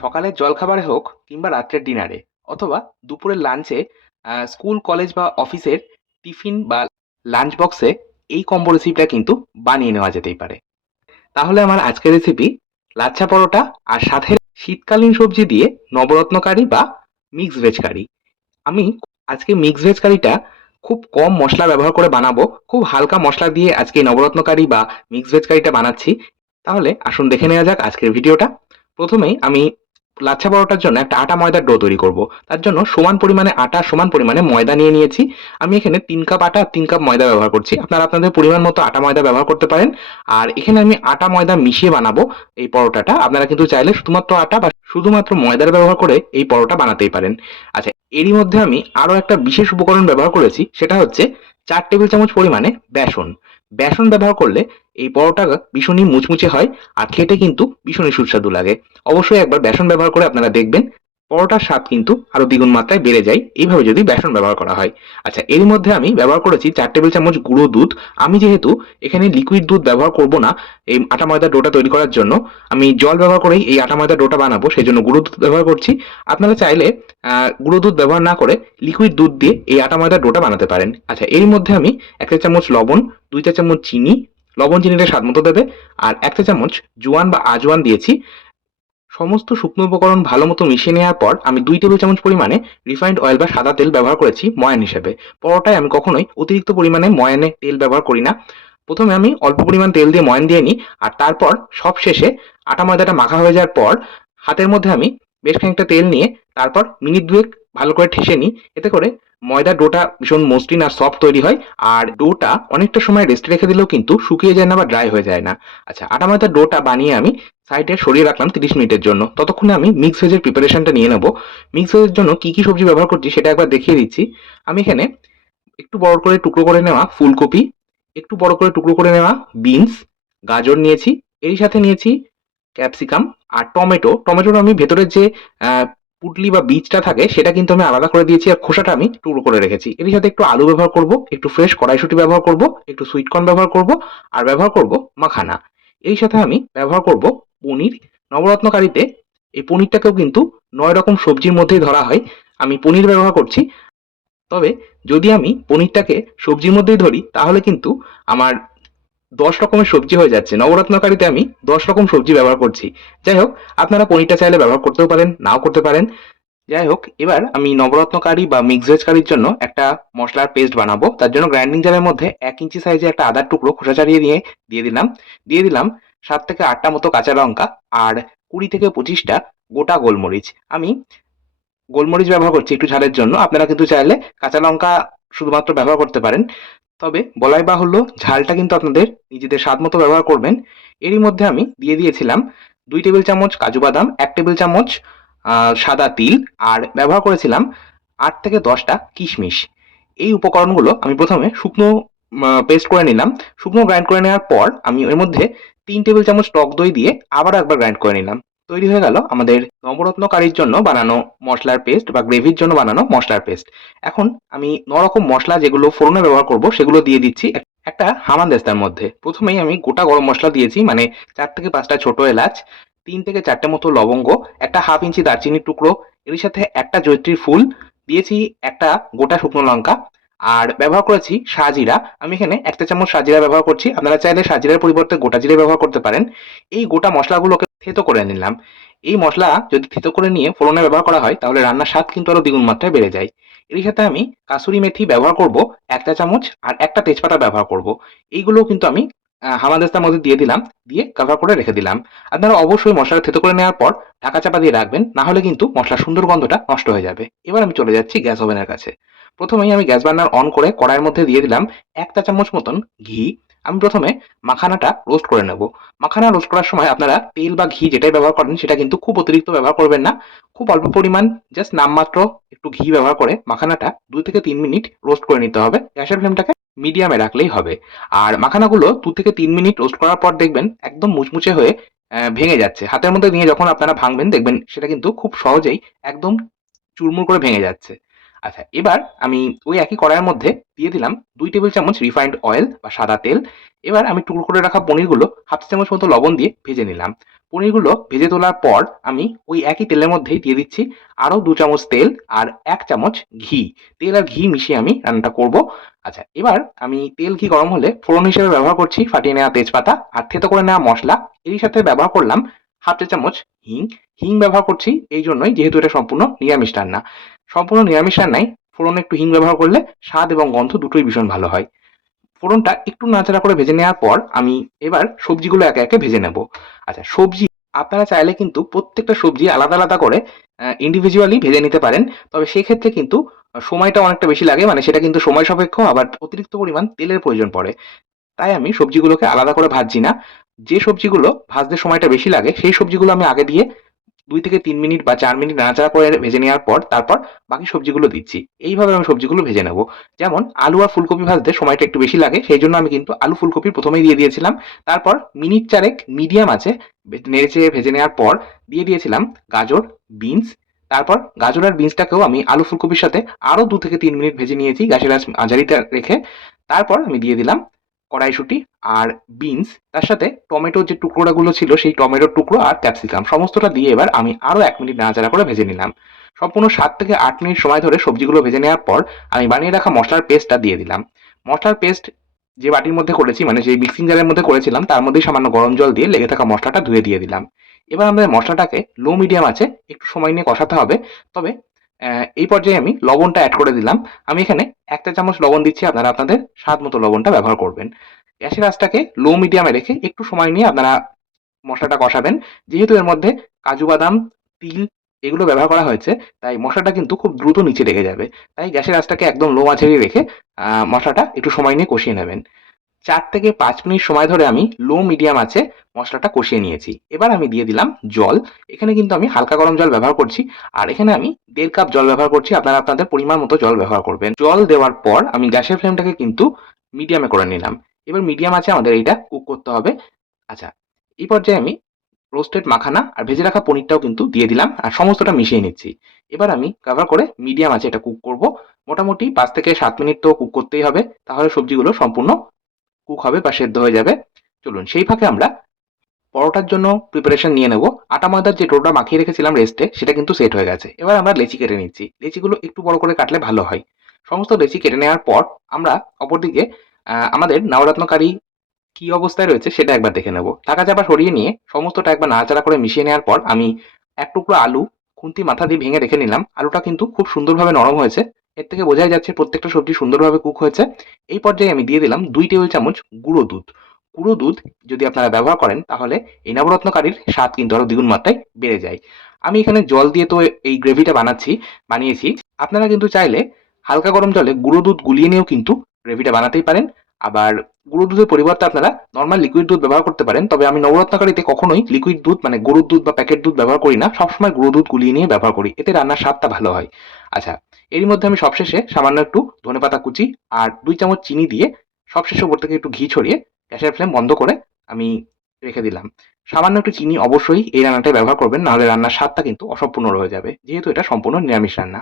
সকালের জলখাবারে হোক কিংবা রাত্রের ডিনারে, অথবা দুপুরের লাঞ্চে স্কুল কলেজ বা অফিসের টিফিন বা লাঞ্চ বক্সে এই কম্বো রেসিপিটা কিন্তু বানিয়ে নেওয়া যেতেই পারে। তাহলে আমার আজকের রেসিপি লাচ্ছা পরোটা আর সাথে শীতকালীন সবজি দিয়ে নবরত্ন কারি বা মিক্স ভেজ কারি আমি আজকে মিক্স ভেজ কারিটা খুব কম মশলা ব্যবহার করে বানাবো, খুব হালকা মশলা দিয়ে আজকে নবরত্ন কারি বা মিক্স ভেজ কারিটা বানাচ্ছি। তাহলে আসুন দেখে নেওয়া যাক আজকের ভিডিওটা প্রথমেই আমি লাচ্ছা পরোটার জন্য একটা আটা ময়দার ডো তৈরি করব। তার জন্য সমান পরিমাণে আটা, সমান পরিমাণে ময়দা নিয়ে নিয়েছি। আমি এখানে তিন কাপ আটা, তিন কাপ ময়দা ব্যবহার করছি। আপনারা আপনাদের পরিমাণ মতো আটা ময়দা ব্যবহার করতে পারেন। আর এখানে আমি আটা ময়দা মিশিয়ে বানাবো এই পরোটাটা। আপনারা কিন্তু চাইলে শুধুমাত্র আটা বা শুধুমাত্র ময়দার ব্যবহার করে এই পরোটা বানাতেই পারেন। আচ্ছা এরই মধ্যে আমি আরও একটা বিশেষ উপকরণ ব্যবহার করেছি। সেটা হচ্ছে চার টেবিল চামচ পরিমাণে বেসন। বেসন ব্যবহার করলে এই পরোটা ভীষণই মুচমুচে হয় আর খেতে কিন্তু ভীষণই সুস্বাদু লাগে। অবশ্যই একবার বেসন ব্যবহার করে আপনারা দেখবেন। পরোটার স্বাদ কিন্তু আরও দ্বিগুণ মাত্রায় বেড়ে যায়। এইভাবে যদি বেসন ব্যবহার করা হয়। আচ্ছা এর মধ্যে আমি ব্যবহার করেছি চার টেবিল চামচ গুঁড়ো দুধ। আমি যেহেতু এখানে লিকুইড দুধ ব্যবহার করব না এই আটা ময়দা ডোটা তৈরি করার জন্য, আমি জল ব্যবহার করেই এই আটা ময়দা ডোটা বানাবো সেই জন্য গুঁড়ো দুধ ব্যবহার করছি। আপনারা চাইলে গুঁড়ো দুধ ব্যবহার না করে লিকুইড দুধ দিয়ে এই আটা ময়দা ডোটা বানাতে পারেন। আচ্ছা এর মধ্যে আমি এক চামচ লবণ, দুই চা চামচ চিনি লবণ চিনিটা স্বাদ মতো দেবে, আর এক চা চামচ জোয়ান বা আজওয়ান দিয়েছি। সমস্ত শুকনো উপকরণ ভালো মতো মিশিয়ে নেওয়ার পর আমি দুই টেবিল চামচ পরিমাণে রিফাইন্ড অয়েল বা সাদা তেল ব্যবহার করেছি ময়ান হিসেবে। পরোটায় আমি কখনোই অতিরিক্ত পরিমাণে ময়ানে তেল ব্যবহার করি না। প্রথমে আমি অল্প পরিমাণ তেল দিয়ে ময়ান দিয়ে নিই, আর তারপর সব শেষে আটা ময়দাটা মাখা হয়ে যাওয়ার পর হাতের মধ্যে আমি বেশ খানিকটা তেল নিয়ে তারপর মিনিট দুয়েক ভালো করে ঠেসে নিই। এতে করে ময়দার ডোটা ভীষণ মসৃণ আর সফট তৈরি হয়, আর ডোটা অনেকটা সময় রেস্টে রেখে দিলেও কিন্তু শুকিয়ে যায় না বা ড্রাই হয়ে যায় না। আচ্ছা আটা ময়দার ডোটা বানিয়ে আমি সাইডে সরিয়ে রাখলাম তিরিশ মিনিটের জন্য। ততক্ষণে আমি মিক্স ভেজের প্রিপারেশনটা নিয়ে নেব। মিক্স ভেজের জন্য কি কি সবজি ব্যবহার করছি সেটা একবার দেখিয়ে দিচ্ছি। আমি এখানে একটু বড় করে টুকরো করে নেওয়া ফুলকপি, একটু বড় করে টুকরো করে নেওয়া বিনস গাজর নিয়েছি এর সাথে নিয়েছি ক্যাপসিকাম আর টমেটো। টমেটোর আমি ভেতরের যে পুটলি বা বীজটা থাকে, সেটা কিন্তু আমি আলাদা করে দিয়েছি আর খোসাটা আমি টুকরো করে রেখেছি। এর সাথে একটু আলু ব্যবহার করব, একটু ফ্রেশ কড়াইশুটি ব্যবহার করব, একটু সুইটকর্ন ব্যবহার করব, আর ব্যবহার করব মাখানা। এই সাথে আমি ব্যবহার করব পনির। নবরত্নকারীতে এই পনিরটাকেও কিন্তু নয় রকম সবজির মধ্যেই ধরা হয়। আমি পনির ব্যবহার করছি। তবে যদি আমি পনিরটাকে সবজির মধ্যেই ধরি, তাহলে কিন্তু আমার দশ রকমের সবজি হয়ে যাচ্ছে। নবরত্ন কারিতে আমি দশ রকম সবজি ব্যবহার করছি। যাই হোক, আপনারা পনিরটা চাইলে ব্যবহার করতেও পারেন, নাও করতে পারেন। যাই হোক, এবার আমি নবরত্ন কারি বা মিক্স ভেজ কারির জন্য একটা মশলার পেস্ট বানাবো। তার জন্য গ্রাইন্ডিং জারের মধ্যে এক ইঞ্চি সাইজে একটা আদার টুকরো খোসা ছাড়িয়ে নিয়ে দিয়ে দিলাম। দিয়ে দিলাম সাত থেকে আটটা মতো কাঁচা লঙ্কা আর কুড়ি থেকে পঁচিশটা গোটা গোলমরিচ। আমি গোলমরিচ ব্যবহার করছি একটু ঝালের জন্য। আপনারা কিন্তু চাইলে কাঁচা লঙ্কা শুধুমাত্র ব্যবহার করতে পারেন। তবে বলাই বা বাহুল্য, ঝালটা কিন্তু আপনাদের নিজেদের স্বাদ মতো ব্যবহার করবেন। এরই মধ্যে আমি দিয়ে দিয়েছিলাম দুই টেবিল চামচ কাজু বাদাম, এক টেবিল চামচ সাদা তিল আর ব্যবহার করেছিলাম আট থেকে দশটা কিশমিশ। এই উপকরণগুলো আমি প্রথমে শুকনো পেস্ট করে নিলাম। শুকনো গ্রাইন্ড করে নেওয়ার পর আমি এর মধ্যে তিন টেবিল চামচ টক দই দিয়ে আবার একবার গ্রাইন্ড করে নিলাম। তৈরি হয়ে গেল আমাদের নবরত্ন কারির জন্য বানানো মশলার পেস্ট বা গ্রেভির জন্য বানানো মশলার পেস্ট এখন আমি নরকম মশলা যেগুলো ফোড়নে ব্যবহার করব, সেগুলো দিয়ে দিচ্ছি এক- একটা হামানদেস্তার মধ্যে। প্রথমেই আমি গোটা গরম মশলা দিয়েছি মানে চার থেকে পাঁচটা ছোট এলাচ, তিন থেকে চারটে মতো লবঙ্গ, একটা হাফ ইঞ্চি দারচিনির টুকরো এর সাথে একটা জৈত্রীর ফুল, দিয়েছি একটা গোটা শুকনো লঙ্কা আর ব্যবহার করেছি সাজিরা। আমি এখানে একটা চামচ সাজিরা ব্যবহার করছি। আপনারা চাইলে সাজিরার পরিবর্তে গোটা জিরে ব্যবহার করতে পারেন। এই গোটা মশলাগুলোকে থেতো করে নিলাম। এই মশলা যদি থেতো করে নিয়ে ফোড়নে ব্যবহার করা হয় তাহলে রান্নার স্বাদ কিন্তু আরও দ্বিগুণ মাত্রায় বেড়ে যায়। এর সাথে আমি কাসুরি মেথি ব্যবহার করব একটা চামচ আর একটা তেজপাতা ব্যবহার করব। এইগুলোও কিন্তু আমি আহ, হামানদিস্তার মধ্যে দিয়ে দিলাম দিয়ে কভার করে রেখে দিলাম। আপনারা অবশ্যই মশলাটা থেতো করে নেওয়ার পর ঢাকা চাপা দিয়ে রাখবেন না হলে কিন্তু মশলার সুন্দর গন্ধটা নষ্ট হয়ে যাবে। এবার আমি চলে যাচ্ছি গ্যাস ওভেনের কাছে। প্রথমেই আমি গ্যাস বার্নার অন করে কড়াইয়ের মধ্যে দিয়ে দিলাম এক চা চামচ মতন ঘি। আমি প্রথমে মাখানাটা রোস্ট করে নেব। মাখানা রোস্ট করার সময় আপনারা তেল বা ঘি যেটাই ব্যবহার করেন সেটা কিন্তু খুব অতিরিক্ত ব্যবহার করবেন না। খুব অল্প পরিমাণ জাস্ট নামমাত্র একটু ঘি ব্যবহার করে মাখানাটা দুই থেকে তিন মিনিট রোস্ট করে নিতে হবে। গ্যাসের ফ্লেমটাকে মিডিয়ামে রাখলেই হবে। আর মাখানাগুলো দু থেকে তিন মিনিট রোস্ট করার পর দেখবেন একদম মুচমুচে হয়ে ভেঙে যাচ্ছে। হাতের মধ্যে নিয়ে যখন আপনারা ভাঙবেন দেখবেন সেটা কিন্তু খুব সহজেই একদম চুরমুর করে ভেঙে যাচ্ছে। আচ্ছা এবার আমি ওই একই কড়াইয়ের মধ্যে দিয়ে দিলাম দুই টেবিল চামচ রিফাইন্ড অয়েল বা সাদা তেল। এবার আমি টুকরো করে রাখা পনিরগুলো হাফ চামচ মতো লবণ দিয়ে ভেজে নিলাম। পনিরগুলো ভেজে তোলার পর আমি ওই একই তেলের মধ্যেই দিয়ে দিচ্ছি আরও দু চামচ তেল আর এক চামচ ঘি। তেল আর ঘি মিশিয়ে আমি রান্নাটা করব। আচ্ছা এবার আমি তেল ঘি গরম হলে ফোড়ন হিসেবে ব্যবহার করছি ফাটিয়ে নেওয়া তেজপাতা আর থেতো করে নেওয়া মশলা। এরই সাথে ব্যবহার করলাম হাফ চা চামচ হিং। হিং ব্যবহার করছি এই জন্যই, যেহেতু এটা সম্পূর্ণ নিরামিষ রান্না। সম্পূর্ণ নিরামিষ রান্নায় ফোড়নে একটু হিং ব্যবহার করলে স্বাদ এবং গন্ধ দুটোই ভীষণ ভালো হয়। ফোড়নটা একটু নাড়াচাড়া করে ভেজে নেওয়ার পর আমি এবার সবজিগুলো একে একে ভেজে নেব। আচ্ছা সবজি আপনারা চাইলে কিন্তু প্রত্যেকটা সবজি আলাদা আলাদা করে ইন্ডিভিজুয়ালি ভেজে নিতে পারেন। তবে সেক্ষেত্রে কিন্তু সময়টা অনেকটা বেশি লাগে মানে সেটা কিন্তু সময় সাপেক্ষ, আবার অতিরিক্ত পরিমাণ তেলের প্রয়োজন পড়ে। তাই আমি সবজিগুলোকে আলাদা করে ভাজছি না। যে সবজিগুলো ভাজতে সময়টা বেশি লাগে, সেই সবজিগুলো আমি আগে দিয়ে দুই থেকে তিন মিনিট বা চার মিনিট নাড়াচাড়া করে ভেজে নেওয়ার পর তারপর বাকি সবজিগুলো দিচ্ছি। এইভাবে আমি সবজিগুলো ভেজে নেব। যেমন আলু আর ফুলকপি ভাজতে সময়টা একটু বেশি লাগে, সেই জন্য আমি কিন্তু আলু ফুলকপি প্রথমেই দিয়ে দিয়েছিলাম। তারপর মিনিট চারেক মিডিয়াম আছে নেড়েচেড়ে ভেজে নেওয়ার পর দিয়ে দিয়েছিলাম গাজর, বিনস। তারপর গাজর আর বিনসটাকেও আমি আলু ফুলকপির সাথে আরও দু থেকে তিন মিনিট ভেজে নিয়েছি, গ্যাসের আঁচ রেখে। তারপর আমি দিয়ে দিলাম কড়াইশুঁটি আর বিনস তার সাথে টমেটোর যে টুকরোগুলো ছিল সেই টমেটোর টুকরো আর ক্যাপসিকাম সমস্তটা দিয়ে এবার আমি আরও এক মিনিট নাড়াচাড়া করে ভেজে নিলাম। সম্পূর্ণ সাত থেকে আট মিনিট সময় ধরে সবজিগুলো ভেজে নেওয়ার পর আমি বানিয়ে রাখা মশলার পেস্টটা দিয়ে দিলাম। মশলার পেস্ট যে বাটির মধ্যে করেছি মানে যে মিক্সিং জারের মধ্যে করেছিলাম, তার মধ্যেই সামান্য গরম জল দিয়ে লেগে থাকা মশলাটা ধুয়ে দিয়ে দিলাম। এবার আমাদের মশলাটাকে লো মিডিয়াম আছে, একটু সময় নিয়ে কষাতে হবে, তবে এই পর্যায়ে আমি লবণটা অ্যাড করে দিলাম। আমি এখানে একটা চামচ লবণ দিচ্ছি, আপনারা আপনাদের স্বাদ মতো লবণটা ব্যবহার করবেন। গ্যাসের আঁচটাকে লো মিডিয়ামে রেখে একটু সময় নিয়ে আপনারা মশলাটা কষাবেন। যেহেতু এর মধ্যে কাজু বাদাম, তিল এগুলো ব্যবহার করা হয়েছে, তাই মশলাটা কিন্তু খুব দ্রুত নিচে লেগে যাবে। তাই গ্যাসের আঁচটাকে একদম লো মাঝারি রেখে মশলাটা একটু সময় নিয়ে কষিয়ে নেবেন। চার থেকে পাঁচ মিনিট সময় ধরে আমি লো মিডিয়াম আছে মশলাটা কষিয়ে নিয়েছি। এবার আমি দিয়ে দিলাম জল। এখানে কিন্তু আমি হালকা গরম জল ব্যবহার করছি। আর এখানে আমি দেড় কাপ জল ব্যবহার করছি। আপনারা আপনাদের পরিমাণ মতো জল ব্যবহার করবেন। জল দেওয়ার পর আমি গ্যাসের ফ্লেমটাকে কিন্তু মিডিয়ামে করে নিলাম। এবার মিডিয়াম আছে আমাদের এইটা কুক করতে হবে। আচ্ছা এই পর্যায়ে আমি রোস্টেড মাখানা আর ভেজে রাখা পনিরটাও কিন্তু দিয়ে দিলাম। আর সমস্তটা মিশিয়ে নিচ্ছি। এবার আমি কভার করে মিডিয়াম আছে এটা কুক করব। মোটামুটি পাঁচ থেকে সাত মিনিট তো কুক করতেই হবে। তাহলে সবজিগুলো সম্পূর্ণ কুক হবে বা সেদ্ধ হয়ে যাবে। চলুন, সেই ফাঁকে আমরা পরোটার জন্য প্রিপারেশন নিয়ে নেব। আটা ময়দার যে ডোটা মাখিয়ে রেখেছিলাম রেস্টে সেটা কিন্তু সেট হয়ে গেছে। এবার আমরা লেচি কেটে নিচ্ছি। লেচিগুলো একটু বড় করে কাটলে ভালো হয়। সমস্ত লেচি কেটে নেওয়ার পর আমরা অপরদিকে আমাদের নবরত্নকারী কি অবস্থায় রয়েছে সেটা একবার দেখে নেব। ঢাকা চাপা সরিয়ে নিয়ে সমস্তটা একবার নাড়াচাড়া করে মিশিয়ে নেওয়ার পর আমি এক টুকরো আলু খুন্তি মাথা দিয়ে ভেঙে রেখে নিলাম। আলুটা কিন্তু খুব সুন্দরভাবে নরম হয়েছে। এর থেকে বোঝাই যাচ্ছে প্রত্যেকটা সবজি সুন্দরভাবে কুক হয়েছে। এই পর্যায়ে আমি দিয়ে দিলাম দুই টেবিল চামচ গুঁড়ো দুধ। গুঁড়ো দুধ যদি আপনারা ব্যবহার করেন, তাহলে এই নবরত্নকারীর স্বাদ কিন্তু আরও দ্বিগুণ মাত্রায় বেড়ে যায়। আমি এখানে জল দিয়ে তো এই গ্রেভিটা বানাচ্ছি, বানিয়েছি। আপনারা কিন্তু চাইলে হালকা গরম জলে গুঁড়ো দুধ গুলিয়ে নিয়েও কিন্তু গ্রেভিটা বানাতেই পারেন। আবার গুঁড়ো দুধের পরিবর্তে আপনারা নর্মাল লিকুইড দুধ ব্যবহার করতে পারেন। তবে আমি নবরত্নকারীতে কখনোই লিকুইড দুধ মানে গরুর দুধ বা প্যাকেট দুধ ব্যবহার করি না। সবসময় গুঁড়ো দুধ গুলিয়ে নিয়ে ব্যবহার করি। এতে রান্নার স্বাদটা ভালো হয়। আচ্ছা এরই মধ্যে আমি সবশেষে সামান্য একটু ধনেপাতা কুচি আর দুই চামচ চিনি দিয়ে সবশেষে উপর থেকে একটু ঘি ছড়িয়ে গ্যাসের ফ্লেম বন্ধ করে আমি রেখে দিলাম। সামান্য একটু চিনি অবশ্যই এই রান্নাটায় ব্যবহার করবেন, নাহলে রান্নার স্বাদটা কিন্তু অসম্পূর্ণ রয়ে যাবে, যেহেতু এটা সম্পূর্ণ নিরামিষ রান্না।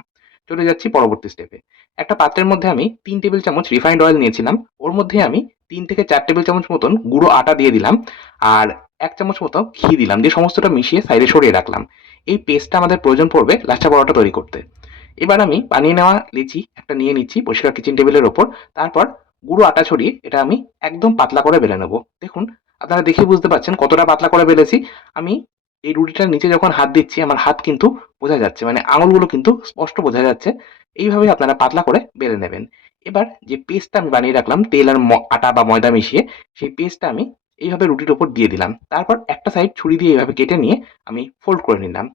চলে যাচ্ছি পরবর্তী স্টেপে একটা পাত্রের মধ্যে আমি তিন টেবিল চামচ রিফাইন্ড অয়েল নিয়েছিলাম। ওর মধ্যে আমি তিন থেকে চার টেবিল চামচ মতন গুঁড়ো আটা দিয়ে দিলাম আর এক চামচ মতো ঘি দিলাম দিয়ে সমস্তটা মিশিয়ে সাইডে সরিয়ে রাখলাম। এই পেস্টটা আমাদের প্রয়োজন পড়বে লাচ্ছা পরোটা তৈরি করতে। এবার আমি বানিয়ে নেওয়া লিচি একটা নিয়ে নিচ্ছি পরিষ্কার কিচেন টেবিলের ওপর। তারপর গুঁড়ো আটা ছড়িয়ে এটা আমি একদম পাতলা করে বেলে নেব। দেখুন, আপনারা দেখে বুঝতে পারছেন কতটা পাতলা করে বেলেছি। আমি এই রুটিটার নিচে যখন হাত দিচ্ছি, আমার হাত কিন্তু বোঝা যাচ্ছে মানে আঙুলগুলো কিন্তু স্পষ্ট বোঝা যাচ্ছে। এইভাবে আপনারা পাতলা করে বেলে নেবেন। এবার যে পেস্টটা আমি বানিয়ে রাখলাম, তেল আর আটা বা ময়দা মিশিয়ে, সেই পেস্টটা আমি এইভাবে রুটির ওপর দিয়ে দিলাম। তারপর একটা সাইড ছুরি দিয়ে এইভাবে কেটে নিয়ে আমি ফোল্ড করে নিলাম।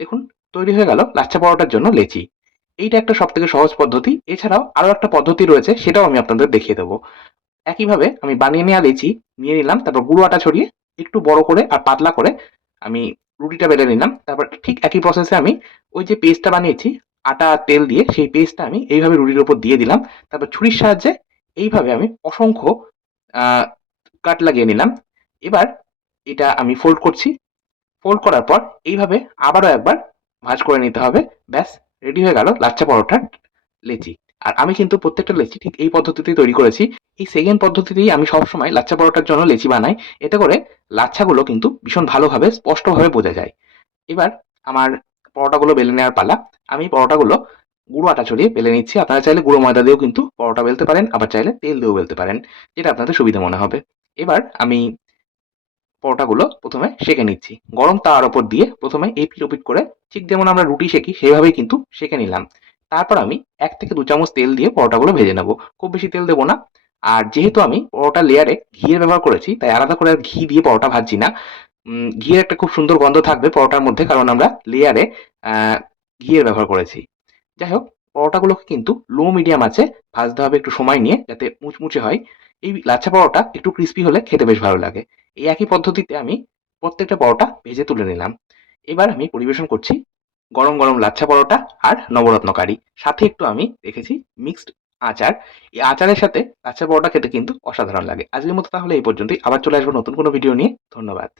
দেখুন, তৈরি হয়ে গেল লাচ্ছা পরোটার জন্য লেচি। এইটা একটা সব থেকে সহজ পদ্ধতি। এছাড়াও আরও একটা পদ্ধতি রয়েছে, সেটাও আমি আপনাদের দেখিয়ে দেবো। একইভাবে আমি বানিয়ে নেওয়া লেচি নিয়ে নিলাম, তারপর গুঁড়ো আটা ছড়িয়ে একটু বড় করে আর পাতলা করে আমি রুটিটা বেলে নিলাম। তারপর ঠিক একই প্রসেসে আমি ওই যে পেস্টটা বানিয়েছি, আটা তেল দিয়ে সেই পেস্টটা আমি এইভাবে রুটির উপর দিয়ে দিলাম। তারপর ছুরির সাহায্যে এইভাবে আমি অসংখ্য কাট লাগিয়ে নিলাম। এবার এটা আমি ফোল্ড করছি। ফোল্ড করার পর এইভাবে আবারও একবার ভাঁজ করে নিতে হবে। ব্যাস রেডি হয়ে গেল লাচ্চা পরোটার লেচি। আর আমি কিন্তু প্রত্যেকটা লেচি ঠিক এই পদ্ধতিতেই তৈরি করেছি। এই সেকেন্ড পদ্ধতিতেই আমি সবসময় লাচ্ছা পরোটার জন্য লেচি বানাই। এতে করে লাচ্ছাগুলো কিন্তু ভীষণ ভালোভাবে, স্পষ্টভাবে বোঝা যায়। এবার আমার পরোটাগুলো বেলে নেওয়ার পালা। আমি পরোটাগুলো গুঁড়ো আটা ছড়িয়ে বেলে নিচ্ছি। আপনারা চাইলে গুঁড়ো ময়দা দিয়েও কিন্তু পরোটা বেলতে পারেন, আবার চাইলে তেল দিয়েও বেলতে পারেন। যেটা আপনাদের সুবিধা মনে হবে। এবার আমি পরোটাগুলো প্রথমে সেঁকে নিচ্ছি। গরম তাওয়ার ওপর দিয়ে প্রথমে এপিট ওপিট করে, ঠিক যেমন আমরা রুটি সেঁকি, সেভাবেই কিন্তু সেঁকে নিলাম। তারপর আমি এক থেকে দু চামচ তেল দিয়ে পরোটাগুলো ভেজে নেব। খুব বেশি তেল দেবো না। আর যেহেতু আমি পরোটা লেয়ারে ঘিয়ের ব্যবহার করেছি, তাই আলাদা করে ঘি দিয়ে পরোটা ভাজছি না। ঘিয়ের একটা খুব সুন্দর গন্ধ থাকবে পরোটার মধ্যে, কারণ আমরা লেয়ারে ঘিয়ের ব্যবহার করেছি। যাই হোক, পরোটাগুলোকে কিন্তু লো মিডিয়াম আছে, ভাজতে হবে একটু সময় নিয়ে, যাতে মুচমুচে হয়। এই লাচ্ছা পরোটা একটু ক্রিস্পি হলে খেতে বেশ ভালো লাগে। এই একই পদ্ধতিতে আমি প্রত্যেকটা পরোটা ভেজে তুলে নিলাম। এবার আমি পরিবেশন করছি গরম গরম লাচ্ছা পরোটা আর নবরত্ন কারি। সাথে একটু আমি রেখেছি মিক্সড আচার। এই আচারের সাথে লাচ্ছা পরোটা খেতে কিন্তু অসাধারণ লাগে। আজকের মতো তাহলে এই পর্যন্তই। আবার চলে আসব নতুন কোনো ভিডিও নিয়ে। ধন্যবাদ।